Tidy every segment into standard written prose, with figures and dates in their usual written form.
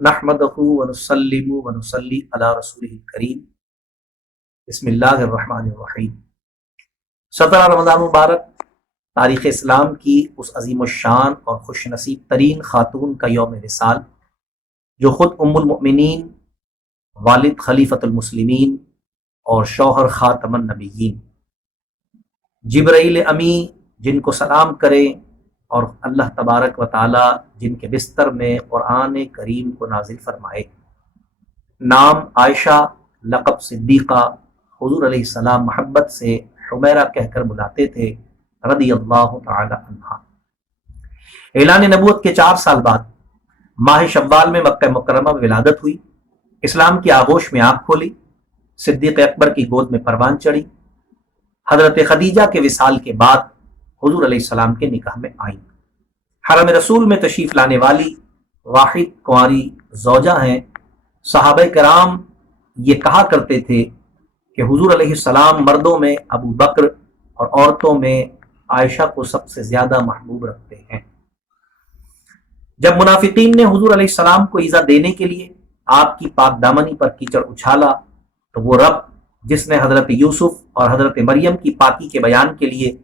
نحمدہ ونسلم ونصلی علی رسولہ الکریم بسم اللہ الرحمن الرحیم۔ 17 رمضان مبارک تاریخ اسلام کی اس عظیم الشان اور خوش نصیب ترین خاتون کا یوم وصال، جو خود ام المؤمنین، والد خلیفۃ المسلمین اور شوہر خاتم النبیین جبرائیل امی جن کو سلام کرے، اور اللہ تبارک و تعالی جن کے بستر میں قرآن کریم کو نازل فرمائے۔ نام عائشہ، لقب صدیقہ، حضور علیہ السلام محبت سے حمیرہ کہہ کر بلاتے تھے رضی اللہ تعالی عنہا۔ اعلان نبوت کے 4 سال بعد ماہ شوال میں مکہ مکرمہ میں ولادت ہوئی، اسلام کی آغوش میں آنکھ کھولی، صدیق اکبر کی گود میں پروان چڑھی، حضرت خدیجہ کے وصال کے بعد حضور علیہ السلام کے نکاح میں آئیں۔ حرم رسول میں تشریف لانے والی واحد کنواری زوجہ ہیں۔ صحابہ کرام یہ کہا کرتے تھے کہ حضور علیہ السلام مردوں میں ابو بکر اور عورتوں میں عائشہ کو سب سے زیادہ محبوب رکھتے ہیں۔ جب منافقین نے حضور علیہ السلام کو ایذا دینے کے لیے آپ کی پاک دامنی پر کیچڑ اچھالا، تو وہ رب جس نے حضرت یوسف اور حضرت مریم کی پاکی کے بیان کے لیے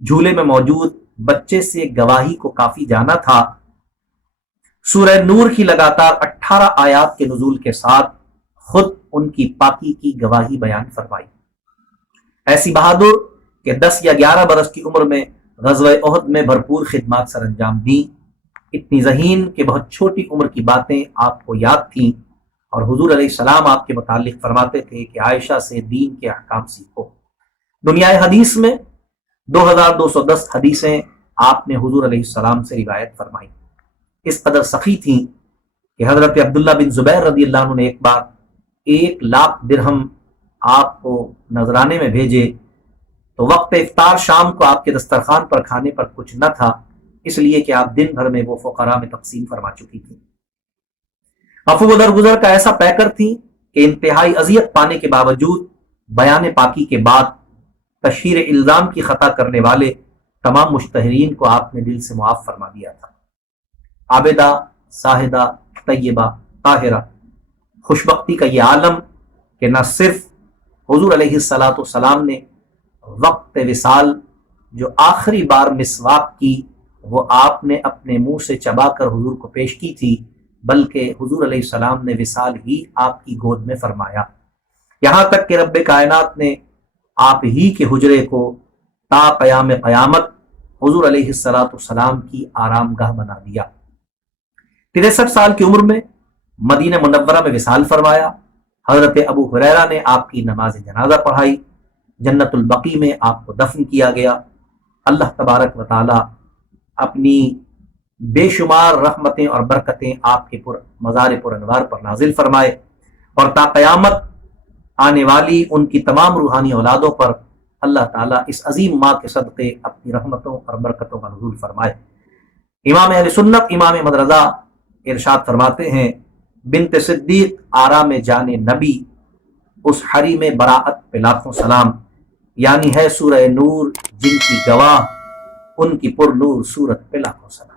جھولے میں موجود بچے سے گواہی کو کافی جانا تھا، سورہ نور کی لگاتار 18 آیات کے نزول کے ساتھ خود ان کی پاکی کی گواہی بیان فرمائی۔ ایسی بہادر کہ 10 یا 11 برس کی عمر میں غزوہ احد میں بھرپور خدمات سر انجام دیں، اتنی ذہین کہ بہت چھوٹی عمر کی باتیں آپ کو یاد تھیں، اور حضور علیہ السلام آپ کے متعلق فرماتے تھے کہ عائشہ سے دین کے احکام سیکھو۔ دنیا حدیث میں 2210 حدیثیں آپ نے حضور علیہ السلام سے روایت فرمائی۔ اس قدر سخی تھیں کہ حضرت عبداللہ بن زبیر رضی اللہ عنہ نے ایک بار 1,00,000 درہم آپ کو نذرانے میں بھیجے، تو وقت افطار شام کو آپ کے دسترخوان پر کھانے پر کچھ نہ تھا، اس لیے کہ آپ دن بھر میں وہ فقراء میں تقسیم فرما چکی تھیں۔ عفو و درگزر کا ایسا پیکر تھیں کہ انتہائی اذیت پانے کے باوجود بیان پاکی کے بعد تشہیر الزام کی خطا کرنے والے تمام مشتہرین کو آپ نے دل سے معاف فرما دیا تھا۔ عابدہ، زاہدہ، طیبہ، طاہرہ، خوشبختی کا یہ عالم کہ نہ صرف حضور علیہ السلام نے وقت وصال جو آخری بار مسواک کی وہ آپ نے اپنے منہ سے چبا کر حضور کو پیش کی تھی، بلکہ حضور علیہ السلام نے وصال ہی آپ کی گود میں فرمایا، یہاں تک کہ رب کائنات نے آپ ہی کے حجرے کو تا قیام قیامت حضور علیہ السلام کی آرام گاہ بنا دیا۔ 63 سال کی عمر میں مدینہ منورہ میں وصال فرمایا۔ حضرت ابو ہریرہ نے آپ کی نماز جنازہ پڑھائی، جنت البقیع میں آپ کو دفن کیا گیا۔ اللہ تبارک و تعالی اپنی بے شمار رحمتیں اور برکتیں آپ کے مزار پر انوار پر نازل فرمائے، اور تا قیامت آنے والی ان کی تمام روحانی اولادوں پر اللہ تعالیٰ اس عظیم ماں کے صدقے اپنی رحمتوں اور برکتوں کا نزول فرمائے۔ امام اہل سنت امام احمد رضا ارشاد فرماتے ہیں، بنت صدیق آرام جان نبی، اس حریم براعت پہ لاکھوں سلام، یعنی ہے سورہ نور جن کی گواہ، ان کی پر نور صورت پہ لاکھوں سلام۔